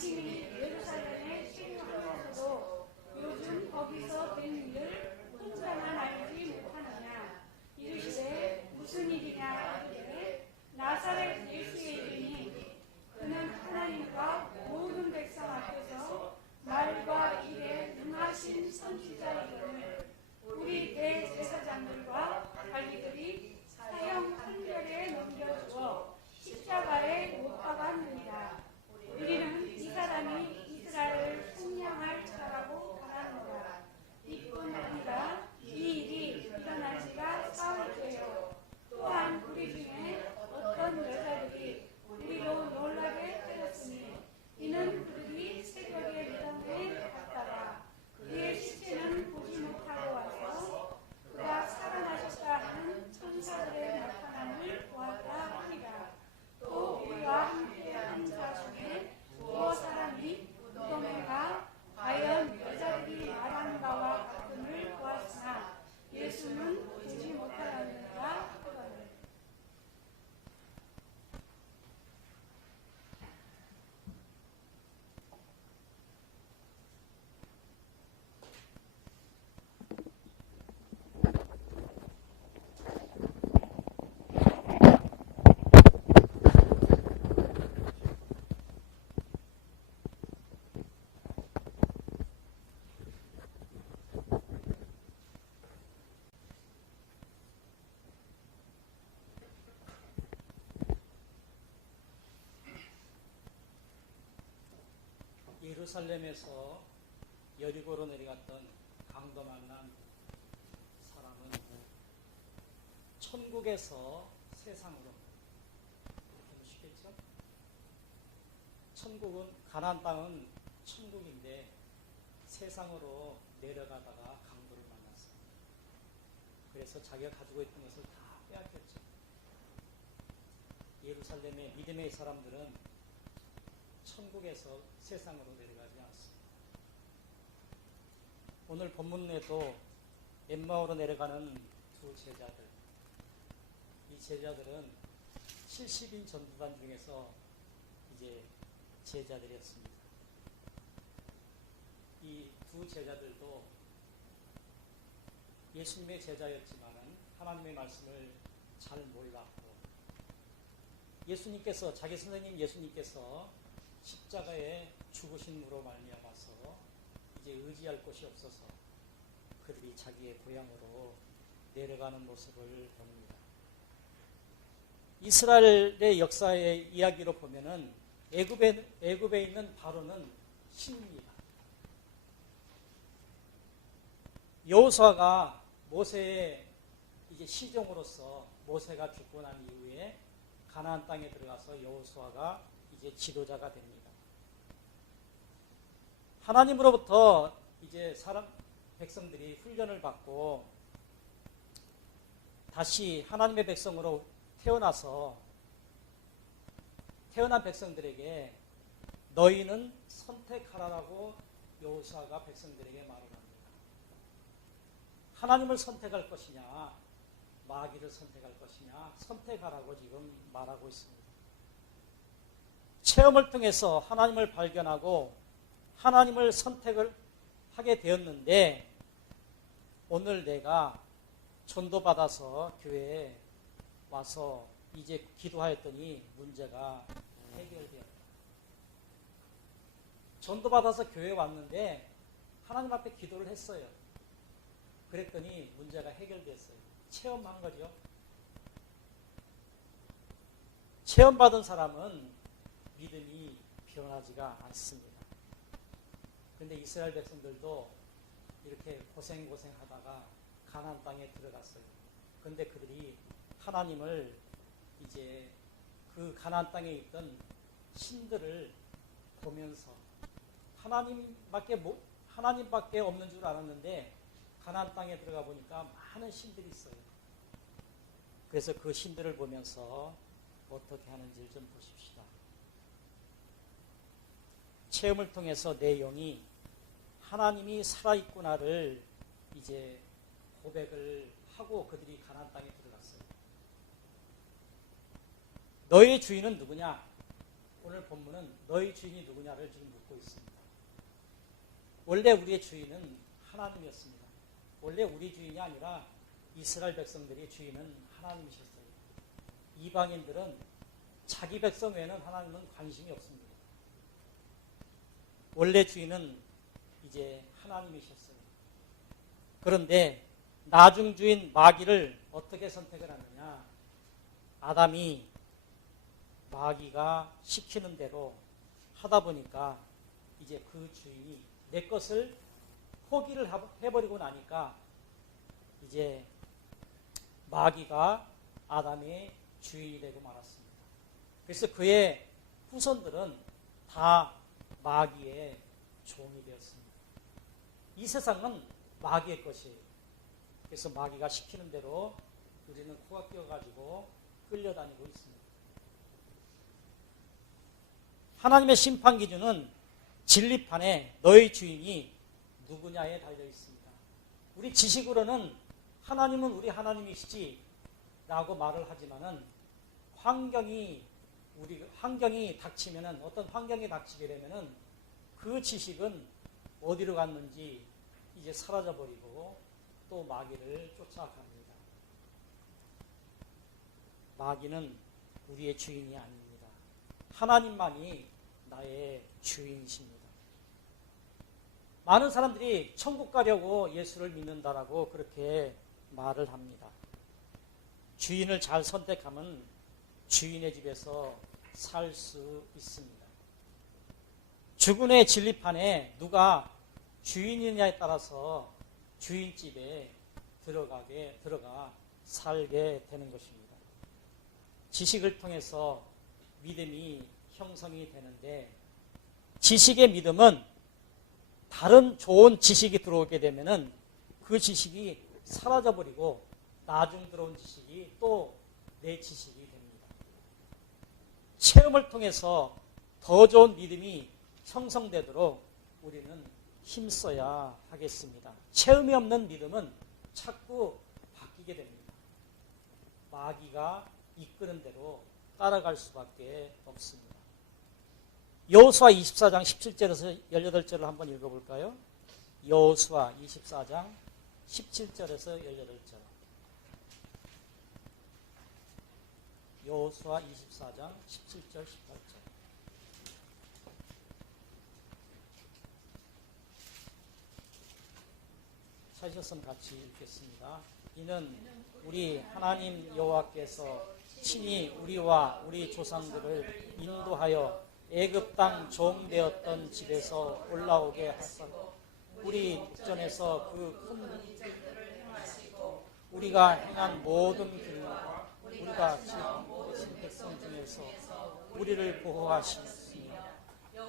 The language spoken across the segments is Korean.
당신이 예루살렘에 체류하면서도 요즘 거기서 된 일을 혼자만 알지 못하느냐. 이르시되 무슨 일이냐 하기를 나사렛 예수의 이름이 그는 하나님과 모든 백성 앞에서 말과 일에 능하신 선지자이거늘 우리 대제사장들과 관리들이 사형 판결에 넘겨주어 십자가에 못 박았느니라. 우리는 이 사람이 이스라엘을 속량할 자라고 바라노라. 이뿐 아니라 이 일이 일어날 지가 사흘째요. 또한 우리 중에 어떤 여자들이 우리로 놀라게 하였으니 이는 그들이 새벽에 무덤에 갔다가 그의 시체는 보지 못하고 와서 그가 살아나셨다 하는 천사들의 나타남을 보았다 하니라. 또 우리와 함께 한 자 중에 두어 사람이 무덤에 가 과연 여자들이 말한 바와 같음을 보았으나 예수는 보지 못하였느니라 하거늘. 예루살렘에서 여리고로 내려갔던 강도 만난 사람은 천국에서 세상으로, 이렇게 보시겠죠? 천국은, 가나안 땅은 천국인데 세상으로 내려가다가 강도를 만났어요. 그래서 자기가 가지고 있던 것을 다 빼앗겼죠. 예루살렘의 믿음의 사람들은 천국에서 세상으로 내려가지 않습니다. 오늘 본문에도 엠마오로 내려가는 두 제자들, 이 제자들은 70인 전도단 중에서 이제 제자들이었습니다. 이 두 제자들도 예수님의 제자였지만 하나님의 말씀을 잘 몰랐고, 예수님께서, 자기 선생님 예수님께서 십자가에 죽으심으로 말미암아서 이제 의지할 곳이 없어서 그들이 자기의 고향으로 내려가는 모습을 봅니다. 이스라엘의 역사의 이야기로 보면은 애굽에 있는 바로는 신입니다. 여호수아가 모세의 이제 시종으로서 모세가 죽고 난 이후에 가나안 땅에 들어가서 여호수아가 이제 지도자가 됩니다. 하나님으로부터 이제 백성들이 훈련을 받고 다시 하나님의 백성으로 태어나서 태어난 백성들에게 너희는 선택하라라고 여호수아가 백성들에게 말을 합니다. 하나님을 선택할 것이냐, 마귀를 선택할 것이냐, 선택하라고 지금 말하고 있습니다. 체험을 통해서 하나님을 발견하고 하나님을 선택을 하게 되었는데, 오늘 내가 전도받아서 교회에 와서 이제 기도하였더니 문제가 해결되었다. 전도받아서 교회에 왔는데 하나님 앞에 기도를 했어요. 그랬더니 문제가 해결됐어요. 체험한 거죠. 체험받은 사람은 믿음이 변하지가 않습니다. 그런데 이스라엘 백성들도 이렇게 고생하다가 가나안 땅에 들어갔어요. 그런데 그들이 하나님을 이제 그 가나안 땅에 있던 신들을 보면서 하나님밖에 없는 줄 알았는데 가나안 땅에 들어가 보니까 많은 신들이 있어요. 그래서 그 신들을 보면서 어떻게 하는지를 좀 보십시다. 체험을 통해서 내 영이 하나님이 살아있구나를 이제 고백을 하고 그들이 가나안 땅에 들어갔어요. 너의 주인은 누구냐? 오늘 본문은 너희 주인이 누구냐를 지금 묻고 있습니다. 원래 우리의 주인은 하나님이었습니다. 원래 우리 주인이 아니라 이스라엘 백성들의 주인은 하나님이셨어요. 이방인들은 자기 백성 외에는 하나님은 관심이 없습니다. 원래 주인은 이제 하나님이셨어요. 그런데 나중 주인 마귀를 어떻게 선택을 하느냐? 아담이 마귀가 시키는 대로 하다 보니까 이제 그 주인이 내 것을 포기를 해버리고 나니까 이제 마귀가 아담의 주인이 되고 말았습니다. 그래서 그의 후손들은 다 마귀의 종이 되었습니다. 이 세상은 마귀의 것이에요. 그래서 마귀가 시키는 대로 우리는 코가 끼어가지고 끌려다니고 있습니다. 하나님의 심판 기준은 진리판에 너희 주인이 누구냐에 달려 있습니다. 우리 지식으로는 하나님은 우리 하나님이시지 라고 말을 하지만은 환경이 닥치면은 어떤 환경이 닥치게 되면은 그 지식은 어디로 갔는지 이제 사라져 버리고 또 마귀를 쫓아갑니다. 마귀는 우리의 주인이 아닙니다. 하나님만이 나의 주인이십니다. 많은 사람들이 천국 가려고 예수를 믿는다라고 그렇게 말을 합니다. 주인을 잘 선택하면 주인의 집에서 살 수 있습니다. 주군의 진리판에 누가 주인이냐에 따라서 주인집에 들어가 살게 되는 것입니다. 지식을 통해서 믿음이 형성이 되는데 지식의 믿음은 다른 좋은 지식이 들어오게 되면은 그 지식이 사라져버리고 나중 들어온 지식이 또 내 지식이 됩니다. 체험을 통해서 더 좋은 믿음이 형성되도록 우리는 힘써야 하겠습니다. 체험이 없는 믿음은 자꾸 바뀌게 됩니다. 마귀가 이끄는 대로 따라갈 수밖에 없습니다. 여호수아 24장 17절에서 18절을 한번 읽어볼까요? 여호수아 24장 17절에서 18절. 여호수아 24장 17절 18절. 찾으셨으면 같이 읽겠습니다. 이는 우리 하나님 여호와께서 친히 우리와 우리 조상들을 인도하여 애굽 땅 종되었던 집에서 올라오게 하사 우리 국전에서 그 큰 우리가 행한 모든 길과 우리가 지은 백성 중에서 우리를 보호하시니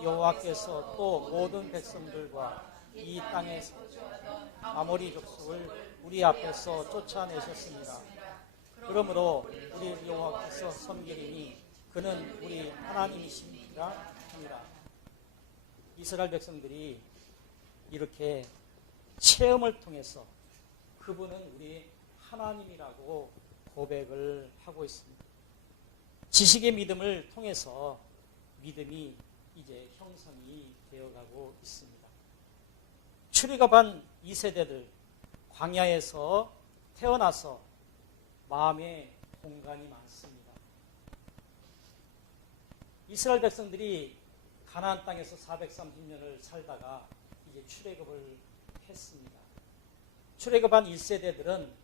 여호와께서 또 모든 백성들과 이 땅에서 아모리 족속을 우리 앞에서 쫓아내셨습니다. 그러므로 우리 여호와께서 섬기리니 그는 우리 하나님이십니다 하니라. 이스라엘 백성들이 이렇게 체험을 통해서 그분은 우리 하나님이라고 고백을 하고 있습니다. 지식의 믿음을 통해서 믿음이 이제 형성이 되어가고 있습니다. 출애굽한 2세대들 광야에서 태어나서 마음에 공간이 많습니다. 이스라엘 백성들이 가나안 땅에서 430년을 살다가 이제 출애굽을 했습니다. 출애굽한 1세대들은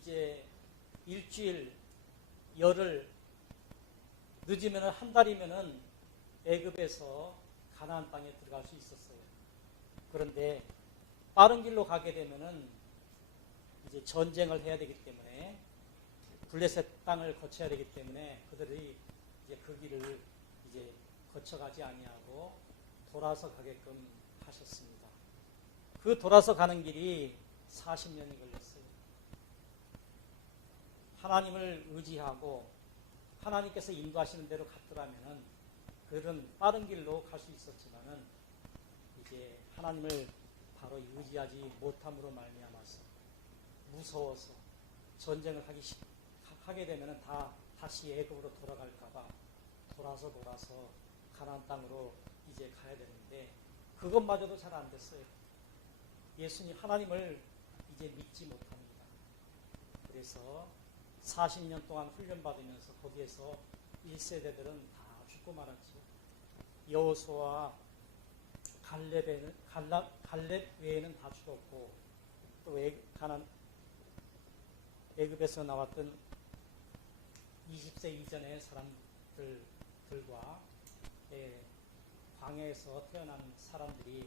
이제 일주일, 열흘, 늦으면 한 달이면은 애굽에서 가나안 땅에 들어갈 수 있었어요. 그런데 빠른 길로 가게 되면은 이제 전쟁을 해야 되기 때문에 블레셋 땅을 거쳐야 되기 때문에 그들이 이제 그 길을 이제 거쳐가지 아니하고 돌아서 가게끔 하셨습니다. 그 돌아서 가는 길이 40년이 걸렸어요. 하나님을 의지하고 하나님께서 인도하시는 대로 갔더라면은 그들은 빠른 길로 갈 수 있었지만은 이제 하나님을 바로 의지하지 못함으로 말미암아서 무서워서 전쟁을 하게 되면은 다시 애굽으로 돌아갈까봐 돌아서 가나안 땅으로 이제 가야 되는데 그것마저도 잘 안 됐어요. 예수님 하나님을 이제 믿지 못합니다. 그래서 40년 동안 훈련받으면서 거기에서 1세대들은 다 죽고 말았죠. 여호수아와 갈렙 외에는 다 죽었고 또 애굽에서 나왔던 20세 이전의 사람들과 광야에서 태어난 사람들이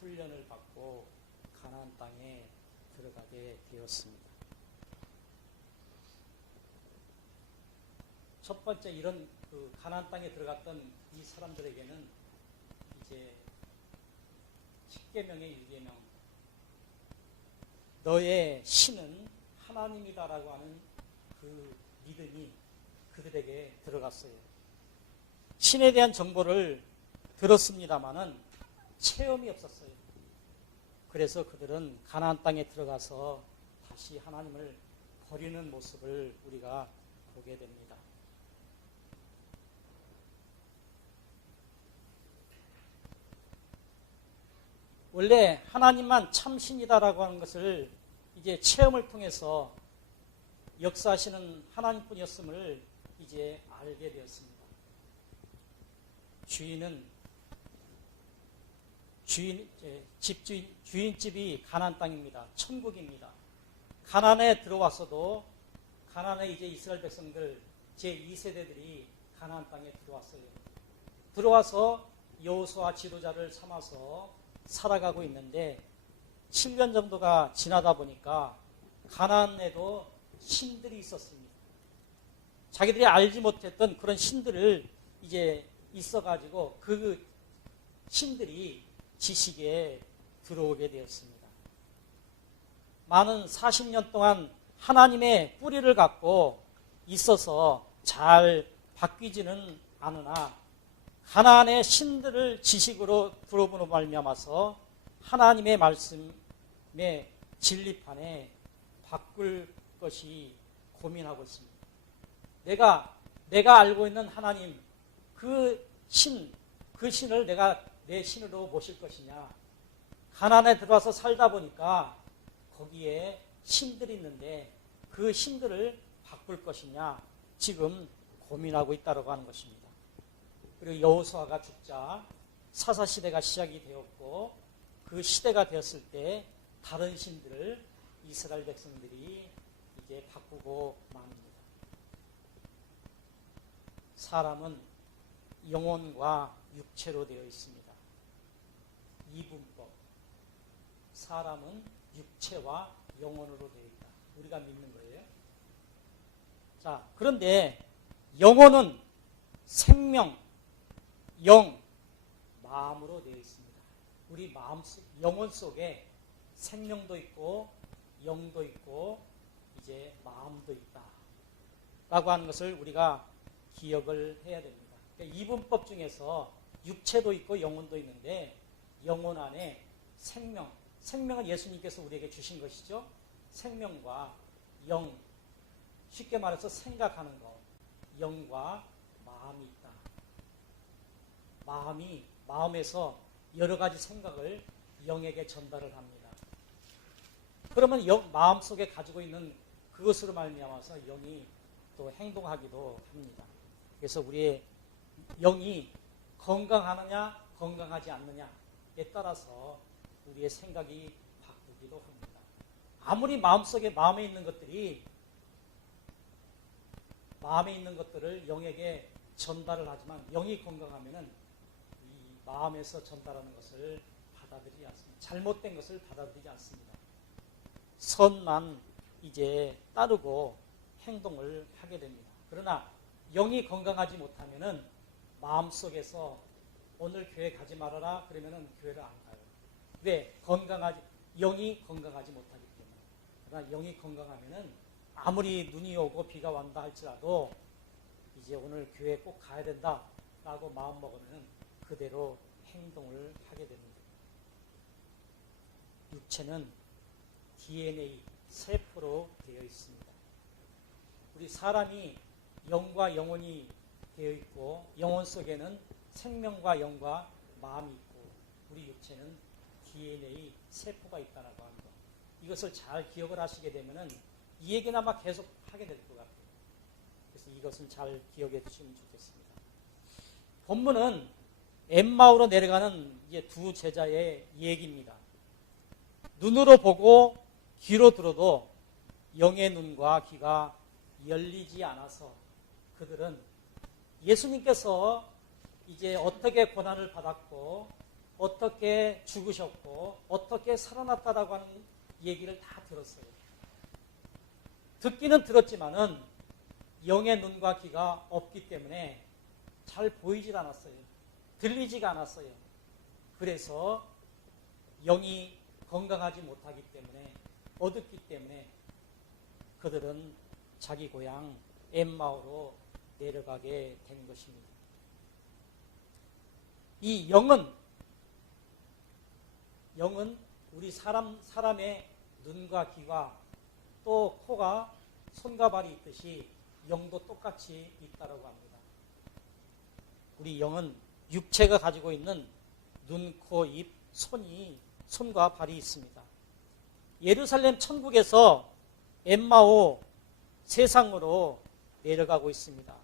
훈련을 받고 가나안 땅에 들어가게 되었습니다. 첫 번째 이런 가나안 땅에 들어갔던 이 사람들에게는 이제 10계명의 1계명 너의 신은 하나님이다라고 하는 그 믿음이 그들에게 들어갔어요. 신에 대한 정보를 들었습니다마는 체험이 없었어요. 그래서 그들은 가나안 땅에 들어가서 다시 하나님을 버리는 모습을 우리가 보게 됩니다. 원래 하나님만 참신이다라고 하는 것을 이제 체험을 통해서 역사하시는 하나님뿐이었음을 이제 알게 되었습니다. 주인집이 가나안 땅입니다. 천국입니다. 가나안에 들어왔어도 가나안에 이제 이스라엘 백성들 제2세대들이 가나안 땅에 들어왔어요. 들어와서 여호수아 지도자를 삼아서 살아가고 있는데 7년 정도가 지나다 보니까 가나안에도 신들이 있었습니다. 자기들이 알지 못했던 그런 신들을 이제 있어가지고 그 신들이 지식에 들어오게 되었습니다. 많은 40년 동안 하나님의 뿌리를 갖고 있어서 잘 바뀌지는 않으나 가나안의 신들을 지식으로 들어보는 말미암아서 하나님의 말씀의 진리판에 바꿀 것이 고민하고 있습니다. 내가 알고 있는 하나님 그 신을 내가 내 신으로 모실 것이냐. 가나안에 들어와서 살다 보니까 거기에 신들이 있는데 그 신들을 바꿀 것이냐 지금 고민하고 있다고 하는 것입니다. 그리고 여호수아가 죽자 사사시대가 시작이 되었고 그 시대가 되었을 때 다른 신들을 이스라엘 백성들이 이제 바꾸고 맙니다. 사람은 영혼과 육체로 되어 있습니다. 이분법. 사람은 육체와 영혼으로 되어 있다. 우리가 믿는 거예요. 자, 그런데 영혼은 생명, 영, 마음으로 되어 있습니다. 우리 영혼 속에 생명도 있고 영도 있고 이제 마음도 있다. 라고 하는 것을 우리가 기억을 해야 됩니다. 그러니까 이분법 중에서 육체도 있고 영혼도 있는데 영혼 안에 생명은 예수님께서 우리에게 주신 것이죠. 생명과 영, 쉽게 말해서 생각하는 것, 영과 마음이 있다. 마음에서 여러 가지 생각을 영에게 전달을 합니다. 그러면 마음 속에 가지고 있는 그것으로 말미암아서 영이 또 행동하기도 합니다. 그래서 우리의 영이 건강하느냐 건강하지 않느냐에 따라서 우리의 생각이 바꾸기도 합니다. 아무리 마음에 있는 것들을 영에게 전달을 하지만 영이 건강하면은 이 마음에서 전달하는 것을 받아들이지 않습니다. 잘못된 것을 받아들이지 않습니다. 선만 이제 따르고 행동을 하게 됩니다. 그러나 영이 건강하지 못하면은 마음속에서 오늘 교회 가지 말아라 그러면은 교회를 안 가요. 왜? 영이 건강하지 못하기 때문에. 그러나 영이 건강하면은 아무리 눈이 오고 비가 왔다 할지라도 이제 오늘 교회 꼭 가야 된다라고 마음 먹으면은 그대로 행동을 하게 됩니다. 육체는 DNA, 세포로 되어 있습니다. 우리 사람이 영과 영혼이 되어 있고 영혼 속에는 생명과 영과 마음이 있고 우리 육체는 DNA 세포가 있다라고 합니다. 이것을 잘 기억을 하시게 되면은 이 얘기는 아마 계속 하게 될 것 같아요. 그래서 이것은 잘 기억해 두시면 좋겠습니다. 본문은 엠마오로 내려가는 이제 두 제자의 얘기입니다. 눈으로 보고 귀로 들어도 영의 눈과 귀가 열리지 않아서 그들은 예수님께서 이제 어떻게 고난을 받았고 어떻게 죽으셨고 어떻게 살아났다라고 하는 얘기를 다 들었어요. 듣기는 들었지만은 영의 눈과 귀가 없기 때문에 잘 보이질 않았어요. 들리지가 않았어요. 그래서 영이 건강하지 못하기 때문에 어둡기 때문에 그들은 자기 고향 엠마오로 내려가게 된 것입니다. 이 영은 우리 사람의 눈과 귀가 또 코가 손과 발이 있듯이 영도 똑같이 있다라고 합니다. 우리 영은 육체가 가지고 있는 눈, 코, 입, 손과 발이 있습니다. 예루살렘 천국에서 엠마오 세상으로 내려가고 있습니다.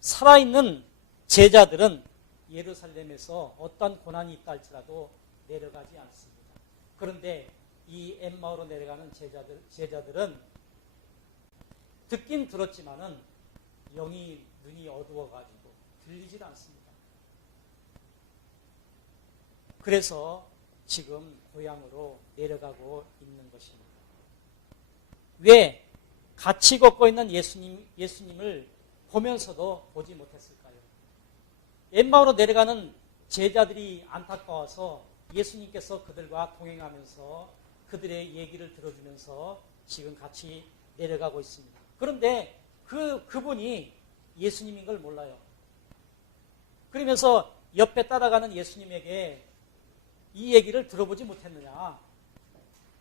살아있는 제자들은 예루살렘에서 어떤 고난이 있다 할지라도 내려가지 않습니다. 그런데 이 엠마오로 내려가는 제자들은 듣긴 들었지만은 눈이 어두워가지고 들리질 않습니다. 그래서 지금 고향으로 내려가고 있는 것입니다. 왜 같이 걷고 있는 예수님을 보면서도 보지 못했을까요? 엠마오로 내려가는 제자들이 안타까워서 예수님께서 그들과 동행하면서 그들의 얘기를 들어주면서 지금 같이 내려가고 있습니다. 그런데 그분이 예수님인 걸 몰라요. 그러면서 옆에 따라가는 예수님에게 이 얘기를 들어보지 못했느냐.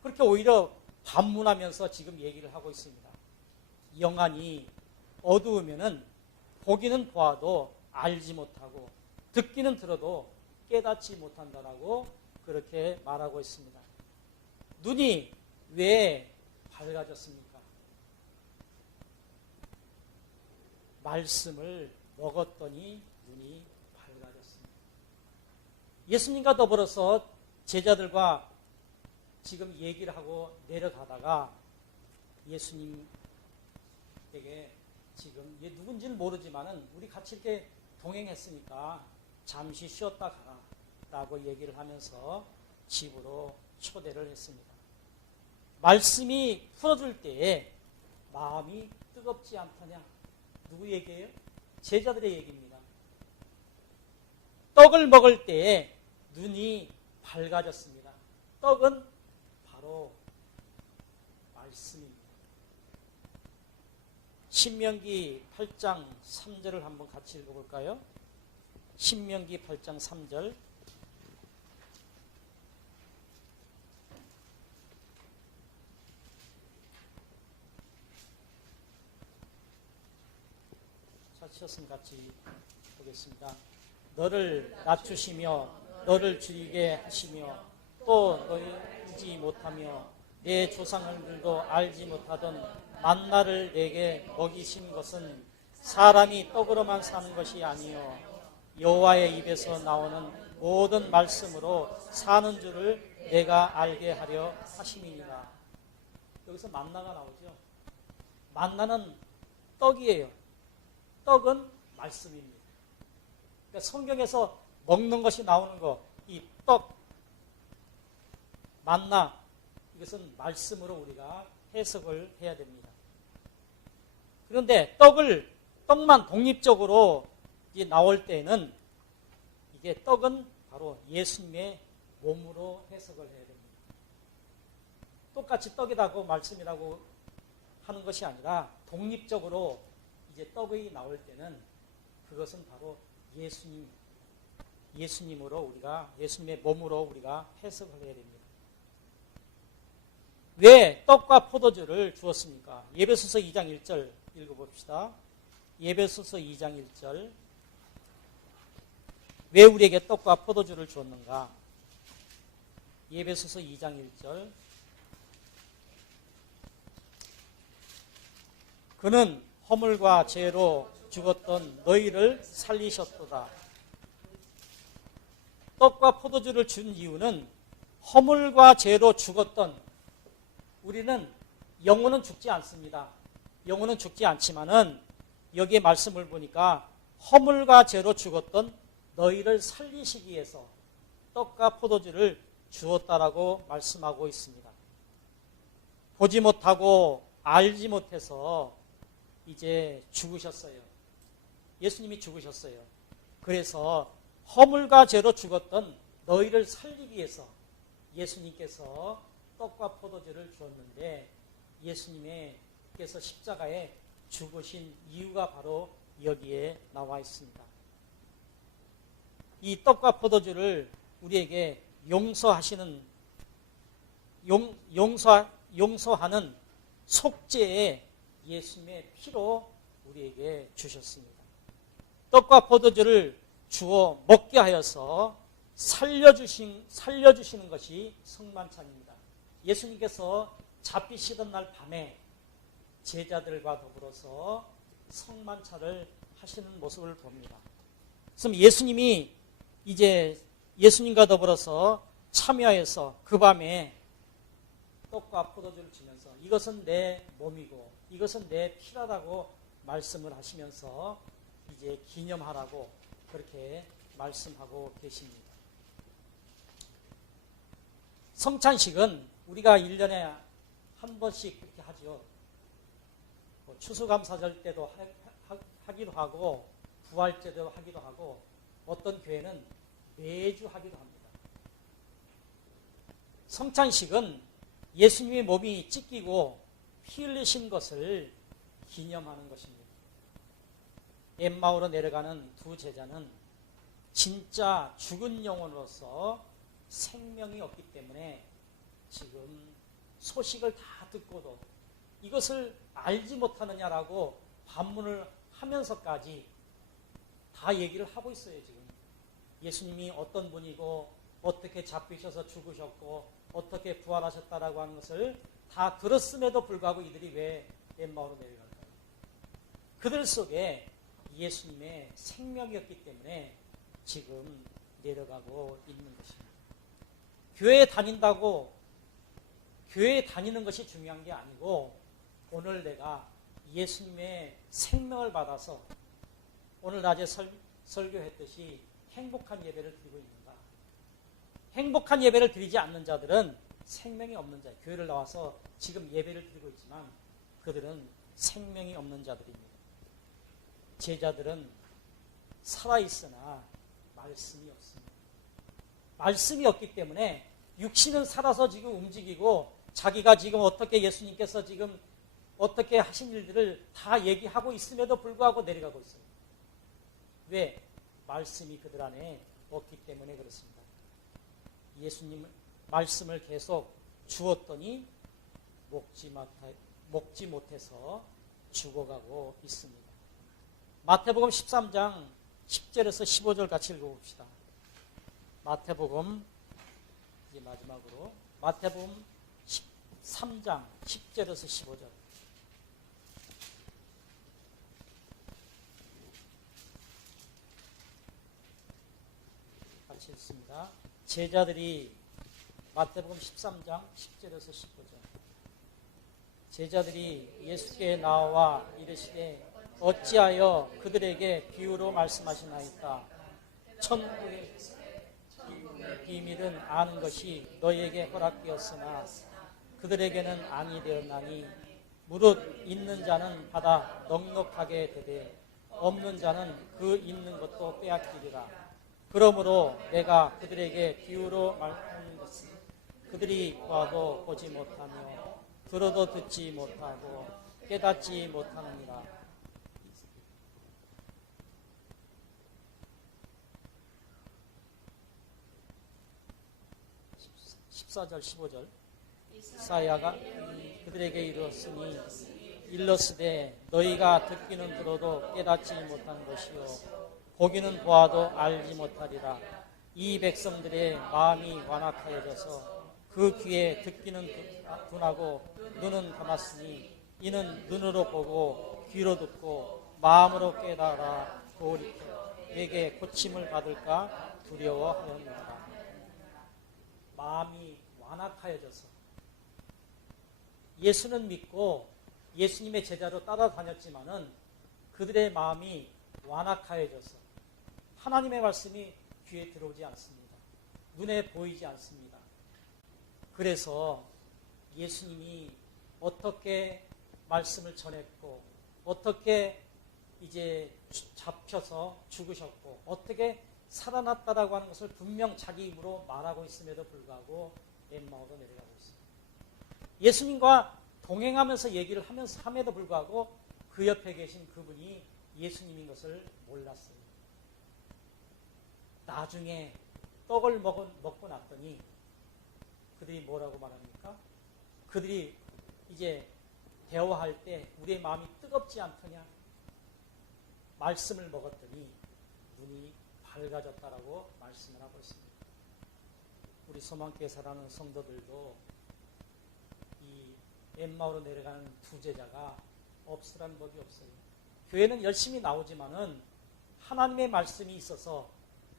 그렇게 오히려 반문하면서 지금 얘기를 하고 있습니다. 영안이 어두우면은 보기는 보아도 알지 못하고 듣기는 들어도 깨닫지 못한다라고 그렇게 말하고 있습니다. 눈이 왜 밝아졌습니까? 말씀을 먹었더니 눈이 밝아졌습니다. 예수님과 더불어서 제자들과 지금 얘기를 하고 내려가다가 예수님에게 지금 얘 누군지는 모르지만은 우리 같이 이렇게 동행했으니까 잠시 쉬었다 가라 라고 얘기를 하면서 집으로 초대를 했습니다. 말씀이 풀어줄 때에 마음이 뜨겁지 않더냐? 누구 얘기예요? 제자들의 얘기입니다. 떡을 먹을 때에 눈이 밝아졌습니다. 떡은 바로 말씀입니다. 신명기 8장 3절을 한번 같이 읽어볼까요? 신명기 8장 3절. 찾으셨으면 같이 보겠습니다. 너를 낮추시며 너를 줄이게 하시며 또 너희 알지 못하며 내 조상들도 알지 못하던 만나를 내게 먹이신 것은 사람이 떡으로만 사는 것이 아니요 여호와의 입에서 나오는 모든 말씀으로 사는 줄을 내가 알게 하려 하심이니라. 여기서 만나가 나오죠. 만나는 떡이에요. 떡은 말씀입니다. 그러니까 성경에서 먹는 것이 나오는 거, 이 떡, 만나, 이것은 말씀으로 우리가 해석을 해야 됩니다. 그런데 떡만 독립적으로 나올 때는 이게 떡은 바로 예수님의 몸으로 해석을 해야 됩니다. 똑같이 떡이라고 말씀이라고 하는 것이 아니라 독립적으로 이제 떡이 나올 때는 그것은 바로 예수님으로 우리가 예수님의 몸으로 우리가 해석을 해야 됩니다. 왜 떡과 포도주를 주었습니까? 에베소서 2장 1절 읽어봅시다. 에베소서 2장 1절. 왜 우리에게 떡과 포도주를 주었는가? 에베소서 2장 1절. 그는 허물과 죄로 죽었던 너희를 살리셨도다. 떡과 포도주를 준 이유는 허물과 죄로 죽었던, 우리는 영혼은 죽지 않습니다. 영혼은 죽지 않지만은 여기에 말씀을 보니까 허물과 죄로 죽었던 너희를 살리시기 위해서 떡과 포도주를 주었다라고 말씀하고 있습니다. 보지 못하고 알지 못해서 이제 죽으셨어요. 예수님이 죽으셨어요. 그래서 허물과 죄로 죽었던 너희를 살리기 위해서 예수님께서 떡과 포도주를 주었는데, 예수님께서 십자가에 죽으신 이유가 바로 여기에 나와 있습니다. 이 떡과 포도주를 우리에게 용서하는 속죄에 예수님의 피로 우리에게 주셨습니다. 떡과 포도주를 주어 먹게 하여서 살려주시는 것이 성만찬입니다. 예수님께서 잡히시던 날 밤에 제자들과 더불어서 성만찬을 하시는 모습을 봅니다. 그래서 예수님이 이제 예수님과 더불어서 참여해서 그 밤에 떡과 포도주를 주면서 이것은 내 몸이고 이것은 내 피라라고 말씀을 하시면서 이제 기념하라고 그렇게 말씀하고 계십니다. 성찬식은 우리가 1년에 한 번씩 그렇게 하죠. 추수감사절 때도 하기도 하고 부활제도 하기도 하고 어떤 교회는 매주 하기도 합니다. 성찬식은 예수님의 몸이 찢기고 피 흘리신 것을 기념하는 것입니다. 엠마오로 내려가는 두 제자는 진짜 죽은 영혼으로서 생명이 없기 때문에 지금 소식을 다 듣고도 이것을 알지 못하느냐라고 반문을 하면서까지 다 얘기를 하고 있어요. 지금 예수님이 어떤 분이고 어떻게 잡히셔서 죽으셨고 어떻게 부활하셨다라고 하는 것을 다 들었음에도 불구하고 이들이 왜 엠마오로 내려갈까요? 그들 속에 예수님의 생명이었기 때문에 지금 내려가고 있는 것입니다. 교회에 다닌다고 교회에 다니는 것이 중요한 게 아니고 오늘 내가 예수님의 생명을 받아서 오늘 낮에 설교했듯이 행복한 예배를 드리고 있는가? 행복한 예배를 드리지 않는 자들은 생명이 없는 자예요. 교회를 나와서 지금 예배를 드리고 있지만 그들은 생명이 없는 자들입니다. 제자들은 살아있으나 말씀이 없습니다. 말씀이 없기 때문에 육신은 살아서 지금 움직이고 자기가 지금 어떻게 예수님께서 지금 어떻게 하신 일들을 다 얘기하고 있음에도 불구하고 내려가고 있습니다. 왜? 말씀이 그들 안에 없기 때문에 그렇습니다. 예수님 말씀을 계속 주었더니 먹지 못해서 죽어가고 있습니다. 마태복음 13장 10절에서 15절 같이 읽어봅시다. 마태복음 이제 마지막으로 마태복음 13장 10절에서 15절 같이 읽습니다. 제자들이 마태복음 13장 10절에서 15절 제자들이 예수께 나와 이르시되 어찌하여 그들에게 비유로 말씀하시나이까? 천국의 비밀은 아는 것이 너희에게 허락되었으나 그들에게는 아니 되었나니 무릇 있는 자는 받아 넉넉하게 되되 없는 자는 그 있는 것도 빼앗기리라. 그러므로 내가 그들에게 비유로 말하는 것은 그들이 봐도 보지 못하며 들어도 듣지 못하고 깨닫지 못하느니라. 14절 15절 이사야가 그들에게 이르렀으니 일러스되 너희가 듣기는 들어도 깨닫지 못한 것이요 보기는 보아도 알지 못하리라. 이 백성들의 마음이 완악하여져서 그 귀에 듣기는 둔하고 눈은 감았으니 이는 눈으로 보고 귀로 듣고 마음으로 깨달아 돌이켜 내게 고침을 받을까 두려워하였노라. 마음이 완악하여져서 예수는 믿고 예수님의 제자로 따라다녔지만은 그들의 마음이 완악하여져서 하나님의 말씀이 귀에 들어오지 않습니다. 눈에 보이지 않습니다. 그래서 예수님이 어떻게 말씀을 전했고 어떻게 이제 잡혀서 죽으셨고 어떻게 살아났다라고 하는 것을 분명 자기 입으로 말하고 있음에도 불구하고 엠마오로 내려가고 있습니다. 예수님과 동행하면서 얘기를 함에도 불구하고 그 옆에 계신 그분이 예수님인 것을 몰랐어요. 나중에 떡을 먹고 났더니 그들이 뭐라고 말합니까? 그들이 이제 대화할 때 우리의 마음이 뜨겁지 않더냐? 말씀을 먹었더니 눈이 밝아졌다라고 말씀을 하고 있습니다. 우리 소망교회 사랑하는 성도들도 이 엠마오로 내려가는 두 제자가 없으란 법이 없어요. 교회는 열심히 나오지만은 하나님의 말씀이 있어서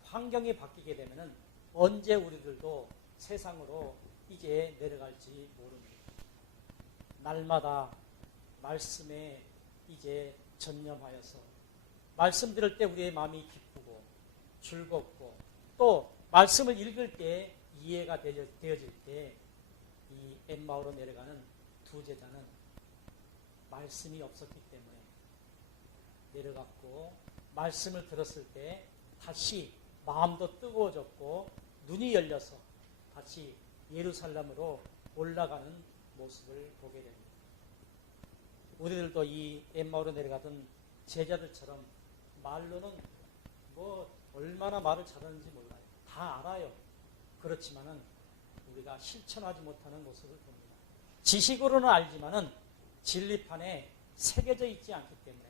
환경이 바뀌게 되면은 언제 우리들도 세상으로 이제 내려갈지 모릅니다. 날마다 말씀에 이제 전념하여서 말씀 들을 때 우리의 마음이 기쁘고 즐겁고 또 말씀을 읽을 때 이해가 되어질 때 이 엠마오로 내려가는 두 제자는 말씀이 없었기 때문에 내려갔고 말씀을 들었을 때 다시 마음도 뜨거워졌고 눈이 열려서 다시 예루살렘으로 올라가는 모습을 보게 됩니다. 우리들도 이 엠마오로 내려가던 제자들처럼 말로는 뭐 얼마나 말을 잘하는지 몰라요. 다 알아요. 그렇지만은 우리가 실천하지 못하는 모습을 봅니다. 지식으로는 알지만은 진리판에 새겨져 있지 않기 때문에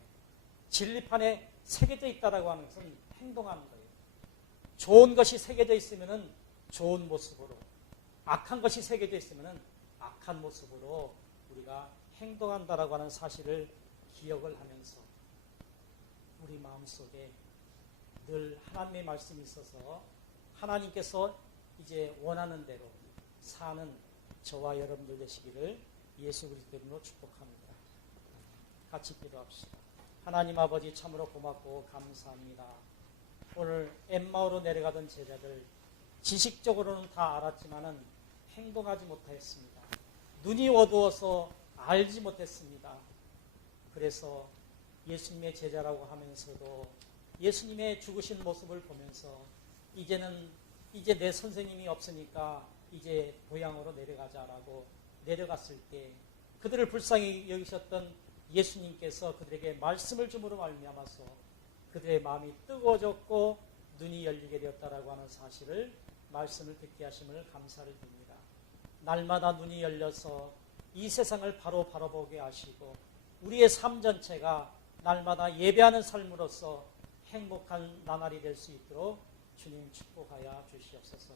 진리판에 새겨져 있다라고 하는 것은 행동하는 거예요. 좋은 것이 새겨져 있으면은 좋은 모습으로, 악한 것이 새겨져 있으면은 악한 모습으로 우리가 행동한다라고 하는 사실을 기억을 하면서 우리 마음속에 늘 하나님의 말씀이 있어서 하나님께서 이제 원하는 대로 사는 저와 여러분들 되시기를 예수 그리스도 이름으로 축복합니다. 같이 기도합시다. 하나님 아버지 참으로 고맙고 감사합니다. 오늘 엠마오로 내려가던 제자들 지식적으로는 다 알았지만은 행동하지 못했습니다. 눈이 어두워서 알지 못했습니다. 그래서 예수님의 제자라고 하면서도 예수님의 죽으신 모습을 보면서 이제 내 선생님이 없으니까 이제 고향으로 내려가자라고 내려갔을 때 그들을 불쌍히 여기셨던 예수님께서 그들에게 말씀을 줌으로 말미암아서 그들의 마음이 뜨거워졌고 눈이 열리게 되었다라고 하는 사실을 말씀을 듣게 하심을 감사를 드립니다. 날마다 눈이 열려서 이 세상을 바로 바라보게 하시고 우리의 삶 전체가 날마다 예배하는 삶으로서 행복한 나날이 될 수 있도록 주님 축복하여 주시옵소서.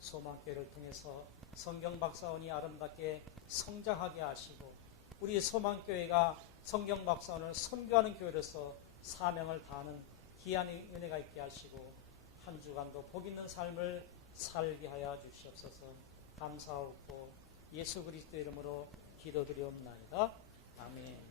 소망교회를 통해서 성경박사원이 아름답게 성장하게 하시고 우리 소망교회가 성경박사원을 선교하는 교회로서 사명을 다하는 귀한 은혜가 있게 하시고 한 주간도 복 있는 삶을 살게 하여 주시옵소서. 감사하고 예수 그리스도 이름으로 기도드리옵나이다. 아멘.